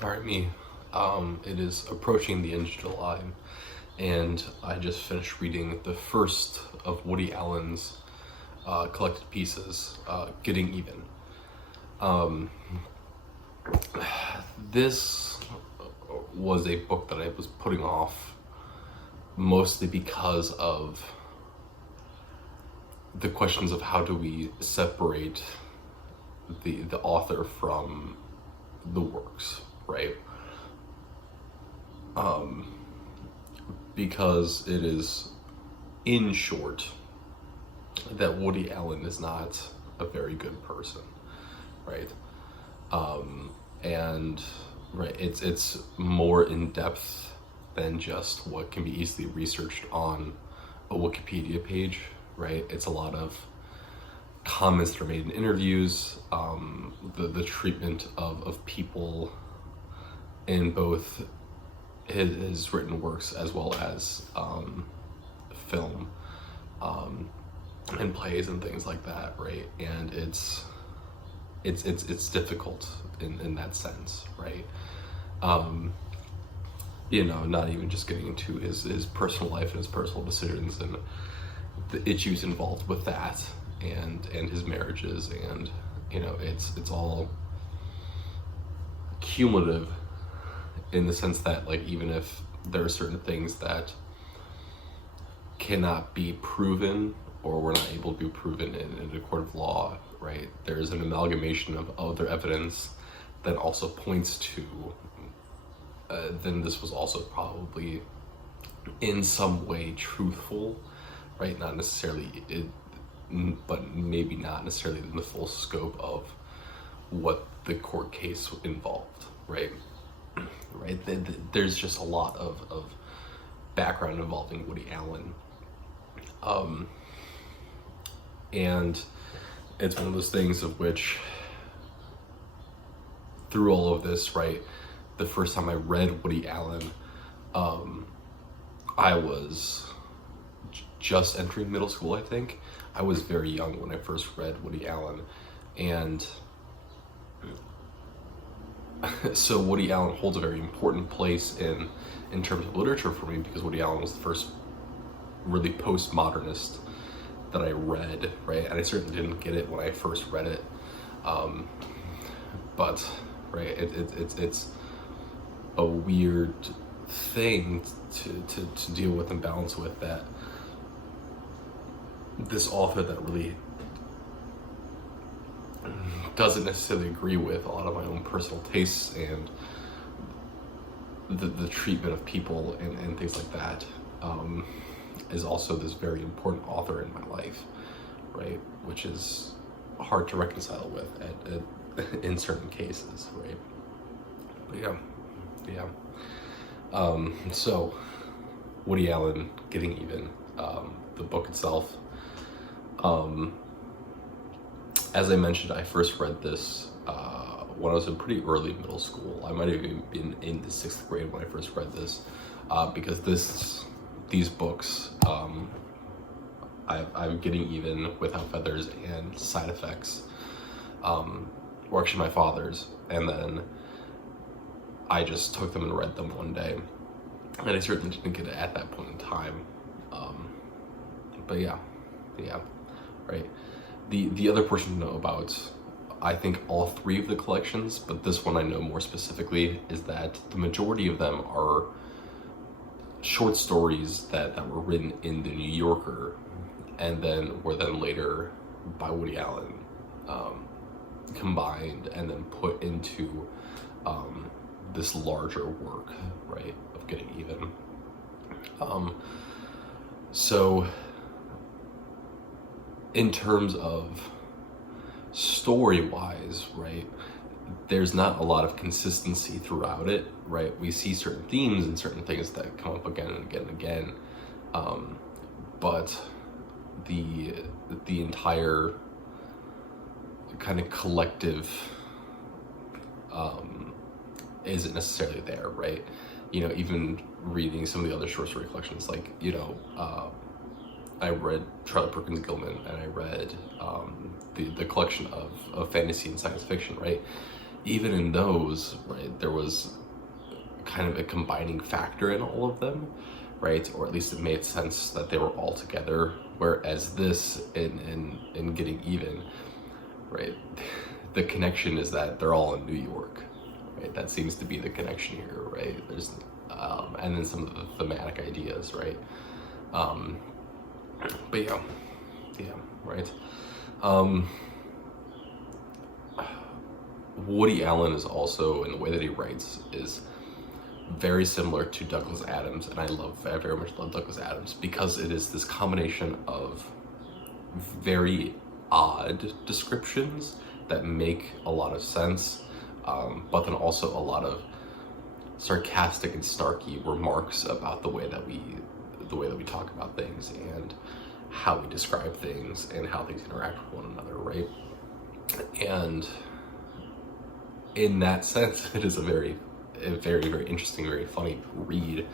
All right, me. It is approaching the end of July, and I just finished reading the first of Woody Allen's collected pieces, Getting Even. Um, this was a book that I was putting off mostly because of the questions of how do we separate the author from the works, right? Because it is, in short, that Woody Allen is not a very good person, right? And right, it's more in depth than just what can be easily researched on a Wikipedia page, right? It's a lot of comments that are made in interviews, the treatment of people in both his written works as well as film, and plays and things like that, right? And it's difficult in that sense, right? Not even just getting into his personal life and his personal decisions and the issues involved with that, and his marriages, and it's all cumulative in the sense that, like, even if there are certain things that cannot be proven or were not able to be proven in a court of law, right, there's an amalgamation of other evidence that also points to then this was also probably in some way truthful, right? Not necessarily it, but maybe not necessarily in the full scope of what the court case involved, right? Right? There's just a lot of background involving Woody Allen. And it's one of those things of which, through all of this, right, the first time I read Woody Allen, I was just entering middle school, I think. I was very young when I first read Woody Allen. And so Woody Allen holds a very important place in terms of literature for me, because Woody Allen was the first really postmodernist that I read, right? And I certainly didn't get it when I first read it, but right, it's a weird thing to deal with and balance with, that this author that really doesn't necessarily agree with a lot of my own personal tastes and the treatment of people and things like that, is also this very important author in my life, right? Which is hard to reconcile with in certain cases, right? But yeah. So Woody Allen, Getting Even, the book itself. As I mentioned, I first read this when I was in pretty early middle school. I might have even been in the 6th grade when I first read this, because these books, I'm Getting Even, Without Feathers, and Side Effects, were actually my father's, and then I just took them and read them one day, and I certainly didn't get it at that point in time. But yeah, right. The other portion to know about, I think, all 3 of the collections, but this one I know more specifically, is that the majority of them are short stories that were written in the New Yorker, and then were then later by Woody Allen combined and then put into this larger work, right, of Getting Even. So in terms of story-wise, right, there's not a lot of consistency throughout it, right? We see certain themes and certain things that come up again and again and again, but the entire kind of collective isn't necessarily there, right? Even reading some of the other short story collections, like, I read Charlie Perkins Gilman, and I read the collection of fantasy and science fiction, right? even in those, right, there was kind of a combining factor in all of them, right? Or at least it made sense that they were all together. Whereas this, in Getting Even, right, the connection is that they're all in New York, right? That seems to be the connection here, right? There's, and then some of the thematic ideas, right? But yeah, right. Woody Allen is also, in the way that he writes, is very similar to Douglas Adams, and I very much love Douglas Adams because it is this combination of very odd descriptions that make a lot of sense, but then also a lot of sarcastic and snarky remarks about the way that we talk about things and how we describe things and how things interact with one another, right? And in that sense, it is a very, very interesting, very funny read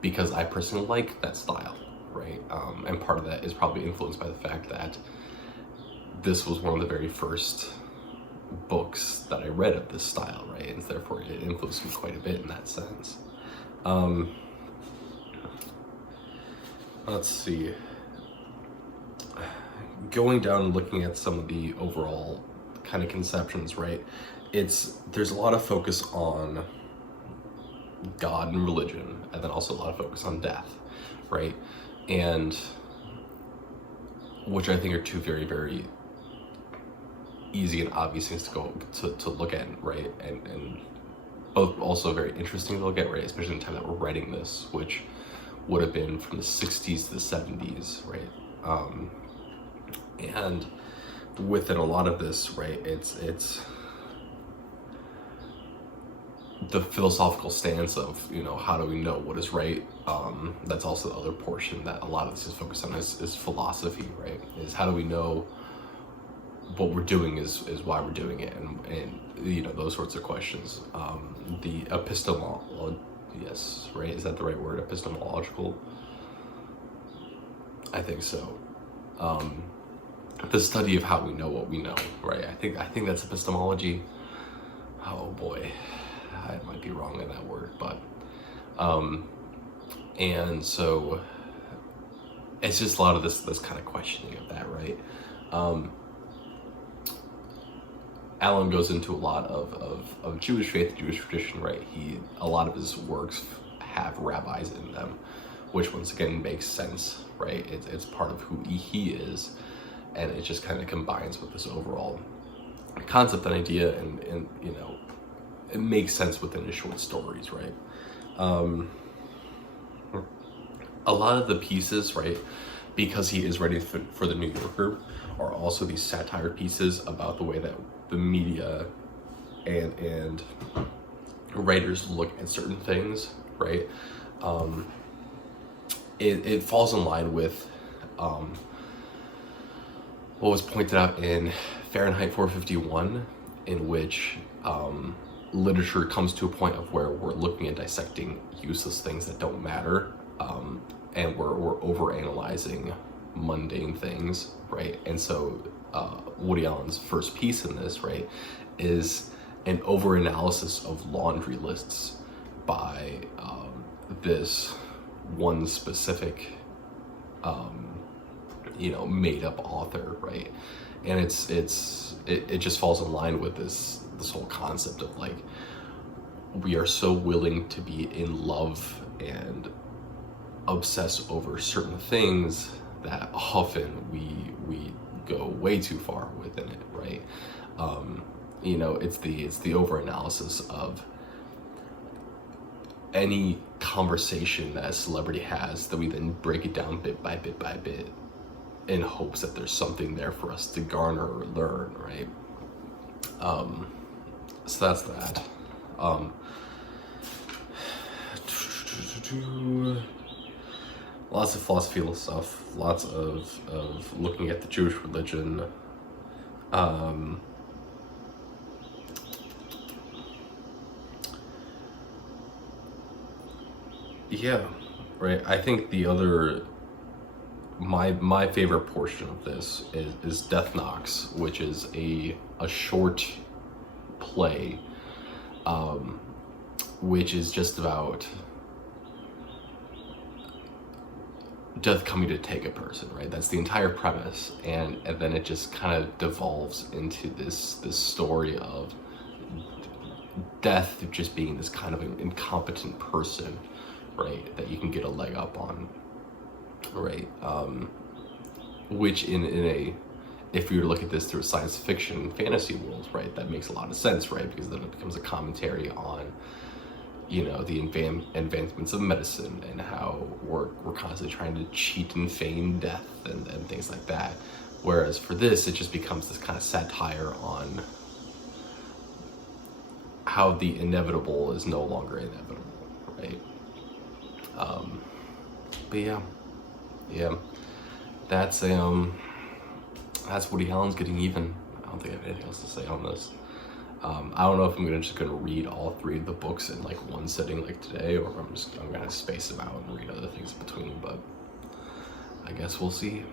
because I personally like that style, right? And part of that is probably influenced by the fact that this was one of the very first books that I read of this style, right? And therefore it influenced me quite a bit in that sense. Let's see. Going down and looking at some of the overall kind of conceptions, right? There's a lot of focus on God and religion, and then also a lot of focus on death, right? And which I think are two very, very easy and obvious things to go to look at, right? And both also very interesting to look at, right? Especially in the time that we're writing this, which would have been from the 60s to the 70s, right? And within a lot of this, right, it's the philosophical stance of, how do we know what is right? That's also the other portion that a lot of this is focused on is philosophy, right? Is how do we know what we're doing is why we're doing it, and those sorts of questions. The yes, right? Is that the right word? Epistemological? I think so. The study of how we know what we know, right? I think that's epistemology. Oh boy, I might be wrong in that word, but and so it's just a lot of this kind of questioning of that, right? Allen goes into a lot of Jewish faith, Jewish tradition, right? A lot of his works have rabbis in them, which once again makes sense, right? It's part of who he is, and it just kind of combines with this overall concept and idea, and it makes sense within his short stories, right? A lot of the pieces, right, because he is writing for the New Yorker, are also these satire pieces about the way that the media and writers look at certain things, right? It falls in line with what was pointed out in Fahrenheit 451, in which literature comes to a point of where we're looking at dissecting useless things that don't matter, and we're overanalyzing mundane things, right? And so Woody Allen's first piece in this, right, is an overanalysis of laundry lists by this one specific made up author, right? And it just falls in line with this whole concept of, like, we are so willing to be in love and obsess over certain things that often we go way too far within it, right? It's the overanalysis of any conversation that a celebrity has, that we then break it down bit by bit by bit in hopes that there's something there for us to garner or learn, right? So that's that. Lots of philosophical stuff, lots of looking at the Jewish religion. Yeah, right. I think the other, my favorite portion of this is Death Knocks, which is a short play which is just about death coming to take a person, right? That's the entire premise, and then it just kind of devolves into this story of death just being this kind of an incompetent person, right, that you can get a leg up on, right? Which in a, if you were to look at this through a science fiction fantasy world, right, that makes a lot of sense, right? Because then it becomes a commentary on, you know, the advancements of medicine and how we're constantly trying to cheat and feign death and things like that. Whereas for this, it just becomes this kind of satire on how the inevitable is no longer inevitable, right? But yeah, that's Woody Allen's getting even. I don't think I have anything else to say on this. I don't know if I'm just gonna read all 3 of the books in like one sitting like today, or if I'm gonna space them out and read other things in between, but I guess we'll see.